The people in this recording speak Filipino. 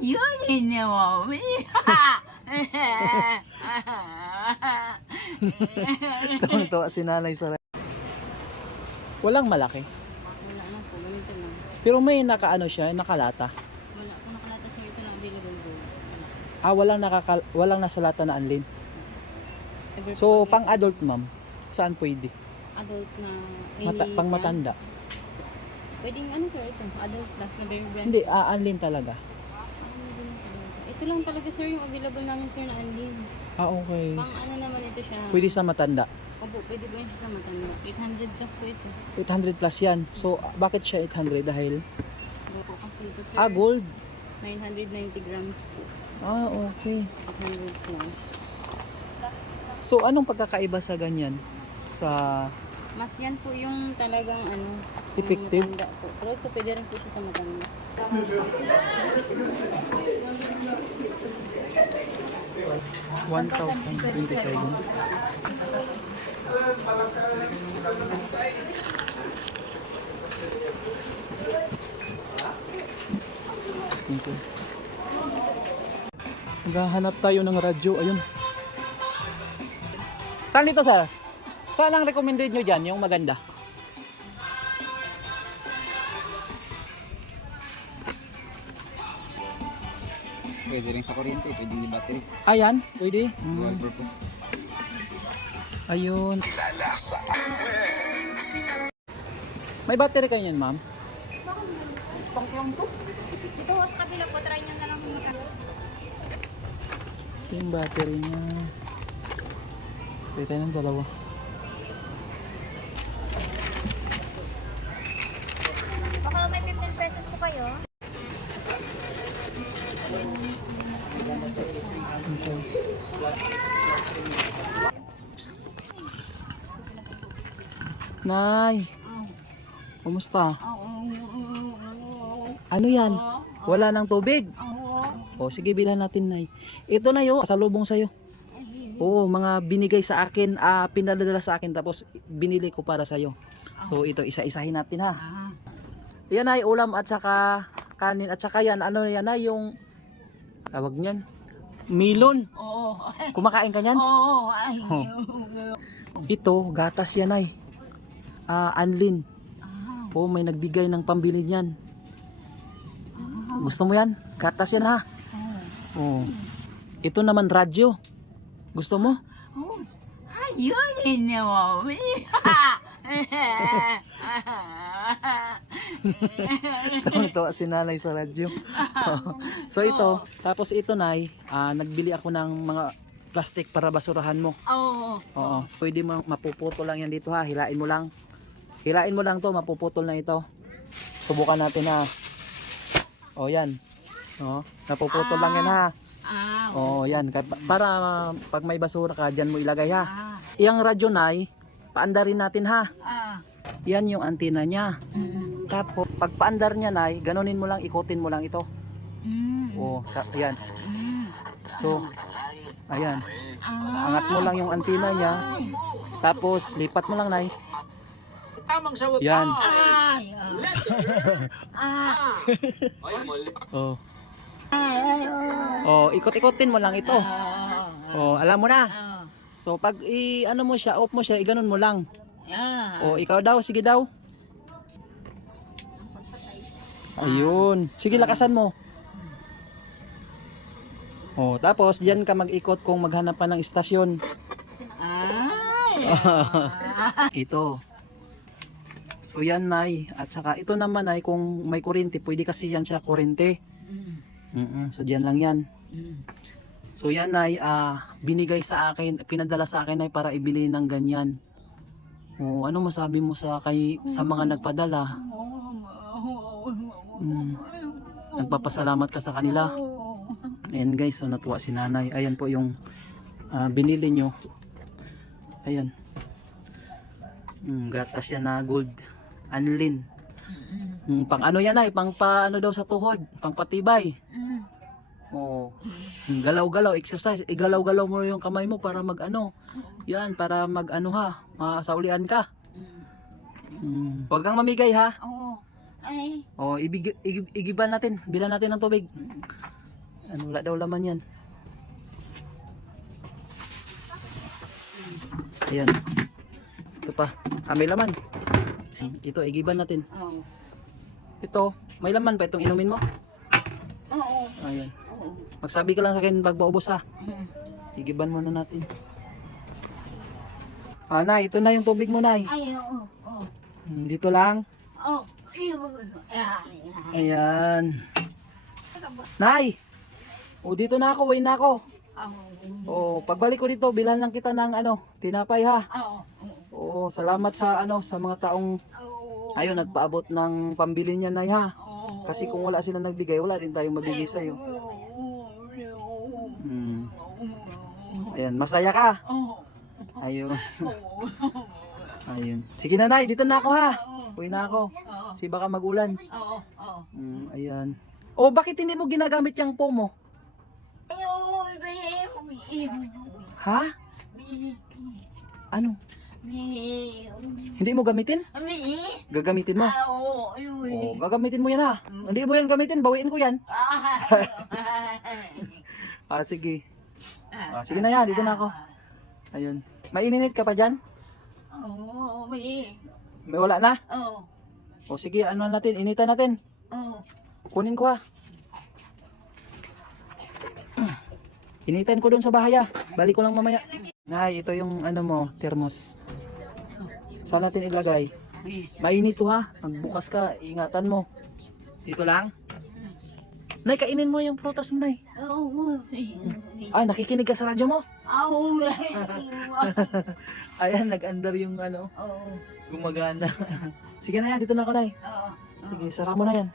Yun hindi mo. Tuwang-tuwa si nanay sa walang malaki. Wala na po, ganito lang. Pero may nakaano siya, nakalata. Wala po nakalata sir, ito lang available gold. Ah, walang nasa lata na anlin. Ever So, po, pang adult ma'am, saan pwede? adult na Pang matanda. Pwedeng ano sir ito, adult plus na baby brand. Hindi, anlin talaga. Ito lang talaga sir yung available namin sir na andin. Ah, okay. Pang ano naman ito siya. Pwede sa matanda. Opo, pwede ba yun siya sa matanda? 800 plus po ito. 800 plus yan. So, bakit siya 800? Dahil? Opo, kasi ito sir. Gold. 990 grams po. Ah, okay. 800 plus. So, anong pagkakaiba sa ganyan? Sa Mas yan po yung talagang ano. Effective? Matanda po. Pero ito pwede rin po siya sa matanda. $1,027. Thank you. Maghahanap tayo ng radyo. Ayun. Saan dito, sir? Saan ang recommended nyo dyan? Yung maganda? Pwede rin sa kuryente, pwede yung battery. Ayan, pwede. Dual purpose. Ayun. May battery kayo yan, ma'am? Dito sa kabila po, try nyo na lang magkano. Ito yung battery niya. Pwede tayo ng dalawa. Baka may 15 pesos ko kayo. Nay, kumusta? Ano yan? Wala ng tubig? O sige, bilhan natin, Nay. Ito na yun, pasalubong sa'yo. Oo, mga binigay sa akin, pinadala sa akin, tapos binili ko para sa'yo. So ito, isa-isahin natin ha. Yan ay ulam at saka kanin at saka yan, ano yan ay yung tawag niyan? Melon. Oo. Kumakain ka niyan? Oo. Ay. Oh. Ito, gatas yan ay. Anlin. Oh, may nagbigay ng pambili niyan. Gusto mo yan? Gatas yan ha. Oh. Ito naman radyo. Gusto mo? Yun hindi mo. Tuwa si nanay sa radyo. So ito, tapos ito nay, nagbili ako ng mga plastic para basurahan mo. Oo. Oo, pwede mo mapuputol lang yan dito ha, hilain mo lang. Hilain mo lang to, mapuputol na ito. Subukan natin ha. O yan. O, napuputol lang yan ha. O yan, para pag may basura ka, dyan mo ilagay ha. Iyang radyo nay, paandarin natin ha. Yan yung antena niya. Tapos pag paandar niya nay, ganunin mo lang, ikutin mo lang ito. O, yan. So, ayan. Angat mo lang yung antena niya. Tapos lipat mo lang nay. Yan. Oh. Oh, ikot-ikotin mo lang ito. Oh, alam mo na. So pag ano mo siya, off mo siya, iganon mo lang. Oh, ikaw daw, sige daw. Ayun. Sige, lakasan mo. Oh, tapos diyan ka mag-ikot kung maghanap ka ng istasyon. Ito. So yan nay, at saka ito naman ay kung may kuryente, pwede kasi yan siya kuryente. So diyan lang yan. So yan ay binigay sa akin, pinadala sa akin ay para ibili ng ganyan. Ano masabi mo sa mga nagpadala? Nagpapasalamat ka sa kanila. Ayan guys, so natuwa si nanay. Ayan po yung binili nyo. Ayan. Gatas yan na gold. Anlin. Pang ano yan ay, pang paano daw sa tuhod, pang patibay. Galaw-galaw, exercise, igalaw-galaw mo yung kamay mo para mag-ano. Yan, para mag-ano ha, masaulian ka. Huwag kang mamigay ha. Oo. Ay. Igiban natin, bilan natin ng tubig. Ano, wala daw laman yan. Ayan. Ito pa. May laman. Ito, igiban natin. Oo. Ito, may laman pa itong inumin mo. Oo. Ayan. Oo. Magsabi ka lang sa akin pag maubos ha. Mm. Igiban muna natin. Nay, ito na yung tubig mo, Nay. Ay, oo. Oo. Dito lang. Oo. Ayan. Nay! O, dito na ako, uwi na ako. O, pagbalik ko dito, bilhan lang kita ng tinapay ha. Oo, salamat sa sa mga taong ayun, nagpaabot ng pambili niya, Nay ha. Kasi kung wala sila nagbigay, wala din tayong mabigay sa'yo. Ayan, masaya ka? Ayun. Ayun. Sige na, Nay, dito na ako ha. Uwi na ako. Kasi baka magulan. Ayan. O, bakit hindi mo ginagamit yung po mo? Ha? Ano? Hindi mo gamitin? Gagamitin mo? Oo, gagamitin mo yan ha. Hindi mo yan gamitin, bawiin ko yan. Sige. Sige na yan, dito na ako. Ayun. Maininit ka pa dyan? May wala na? O sige, ano natin, initan natin. Kunin ko ha. Initan ko doon sa bahay ha. Balik ko lang mamaya. Nay, ito yung mo, thermos. Saan natin ilagay? Mainit to ha. Magbukas ka, ingatan mo. Dito lang. Nay, kainin mo yung prutas mo, Nay. Ay, nakikinig ka sa radyo mo? Ayan, nag-andar yung gumagana. Sige na yan, dito na ako, Nay. Sige, sara mo na yan.